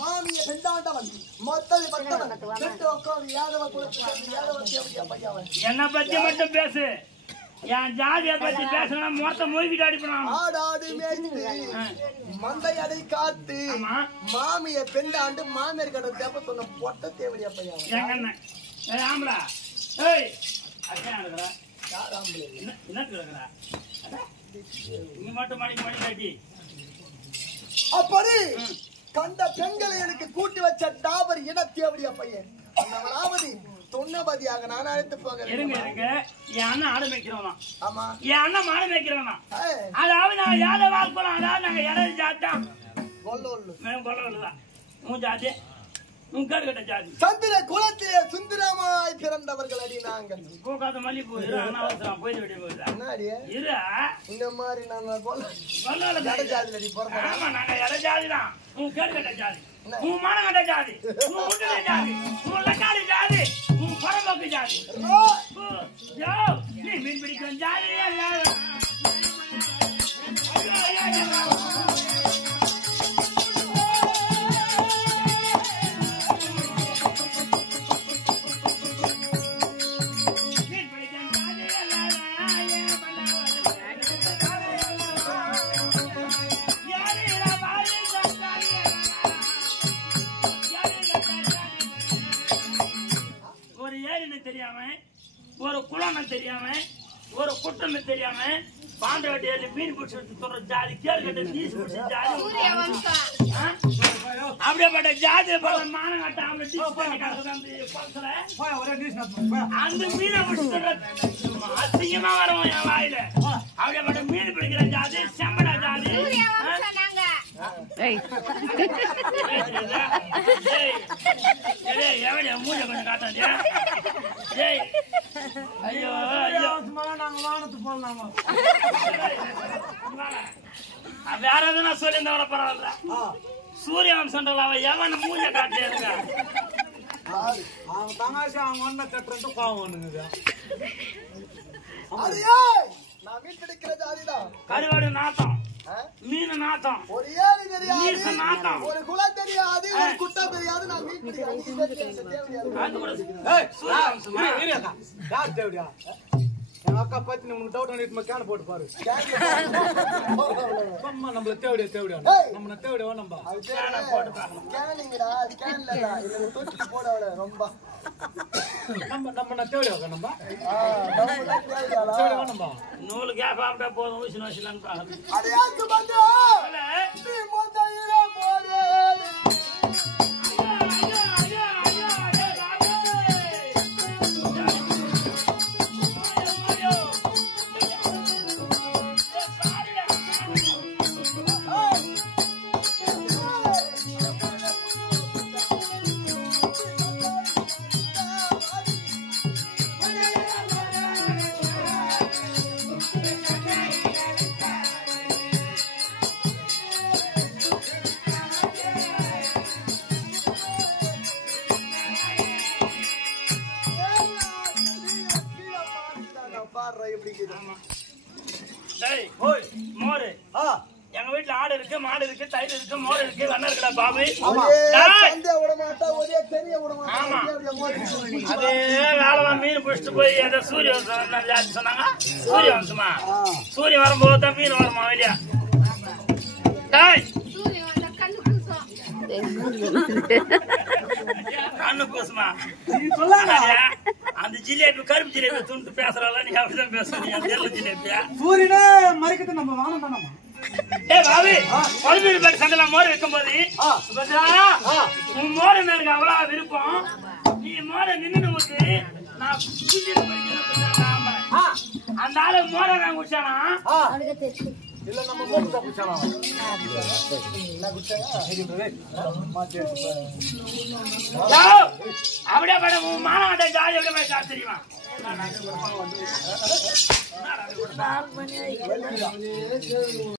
மாமிய பெண்டாண்டவன் மொத்தல் பட்டவன் என்ன பத்தி மட்டும் பேசு. என் ஜாதிய பத்தி பேசணும் மொத்தம் மூழ்கிட்டு அடிப்பணும். ஆடாது மேய்த்து மந்தை அடை காத்து மாமிய பெண்டாண்டு மாமியார் கடை தேப்ப சொன்ன பொட்ட தேவடியா பையா எங்க அண்ணன் ஆம்பளா ஏய் அக்கா இருக்கிறா யார் ஆம்பளை என்ன இருக்கிறா நீ மட்டும் மணிக்கு மணி காட்டி அப்படி கண்ட பெண்களை எனக்கு கூட்டி வச்ச டாபர் இனத்தேவடியா பையன் அவனாவது தொன்னபதியாக நான் அழைத்து போக இருங்க என் அண்ணன் ஆடு மேய்க்கிறவனா. ஆமா என் அண்ணன் மாடு மேய்க்கிறவனா. அதாவது நாங்க யாரை வாழ்க்கணும். அதாவது நாங்க இடம் ஜாத்தான் கொள்ளதான் உன் ஜாதி உன் கேடுகட்ட ஜாதி. சந்திர குலத்திலே சுந்தரமாய் பிறந்தவர்கள் அடி நாங்கள் பூக்காத மல்லிப்பூ இரு அண்ணாவசரம் போயிட்டு வெளியே போயிடுறா இரு இந்த மாதிரி நாங்க ஜாதி பிறந்தோம். ஆமா நாங்க இட ஜாதிதான். உன் கேடுகட்ட ஜாதி உன் மானகட்ட ஜாதி உன் முட்டை ஜாதி உன் லக்காடி ஜாதி உன் பரம்போக்கு ஜாதி நீ மீன் பிடிக்கும் ஜாதி. தெரியாம ஒரு குளம் தெரியாம ஒரு குட்டம் தெரியாம பாண்டவட்டியில மீன் பிடிச்சி சொல்ற ஜாதி கேள்வி தீசு பிடிச்ச ஜாதி அப்படியேப்பட்ட ஜாதி மானம் கட்ட அந்த மீனை பிடிச்சி அசிங்கமா வரும் என் வாயில. அப்படியேப்பட்ட மீன் பிடிக்கிற ஜாதி செம்மடா ஜாதி. எவடியா மூஞ்ச கொஞ்சம் காட்டாண்டியா ஐயோ நாங்க வானத்து போடலாமா வேற எதுனா சொல்லி இந்த பரவாயில்ல. சூரிய வம்சம் அவன் எவன் மூஞ்ச காட்டே இருக்கா அவன் தமாஷா அவங்க ஒன்ன கட்டுறது பாவம் கருவாடு நாத்தம் மீன் நாத்தம் ஒரு ஏரி தெரியாது நாத்தம் ஒரு குளம் தெரியாது ஒரு குட்டம் தெரியாது. நான் மீன் பிடிக்கிறேன். எங்க அக்கா பத்தி உங்களுக்கு டவுட் வந்து கேன போட்டு பாரு. சும்மா நம்மள தேவடியா நம்ம தேவடியா நம்ம கேனீங்கடா கேனலடா இல்ல தொட்டி போடவல ரொம்ப நம்ம தேவடியா நம்ம தேவடியா நம்ம நூல் கேப் ஆப்டா போதும் ஊசி நோசிலாம் பாரு. அது யாத்து பண்றா நீ மொந்தையில போறே எங்க வீட்டுல ஆடு இருக்கு மாடு இருக்கு தயிர் இருக்கு மோர் இருக்கு வெண்ணெய் இருக்குடா பாபு. அதே வேலைதான் மீன் பிடிச்சிட்டு போய் அந்த சூரிய வம்சம் சொன்னாங்க. சூரிய வம்சமா சூரியன் வரும்போது தான் மீன் வருமா வெளியா கண்ணு பூசுமா அந்த ஜிலேபி கருப்பு ஜிலேபி துண்டு பேசுறாள். நீ அப்படிதான் பேசுறீங்க தெரியல ஜிலேபியா சூரியனே மறைக்கிறது நம்ம வானம் தானே. சண்டை மோர் வைக்கும் போது உன் மோர் எனக்கு அவ்வளவு விருப்பம். நீ மோரை நின்று ஊத்து நான் அந்த ஆளு மோரை நான் குடிச்சானா இல்ல நம்ம மோர் தான் குடிச்சானா அப்படியே பட உன் மாநாட்டை ஜாலி எப்படி தெரியுமா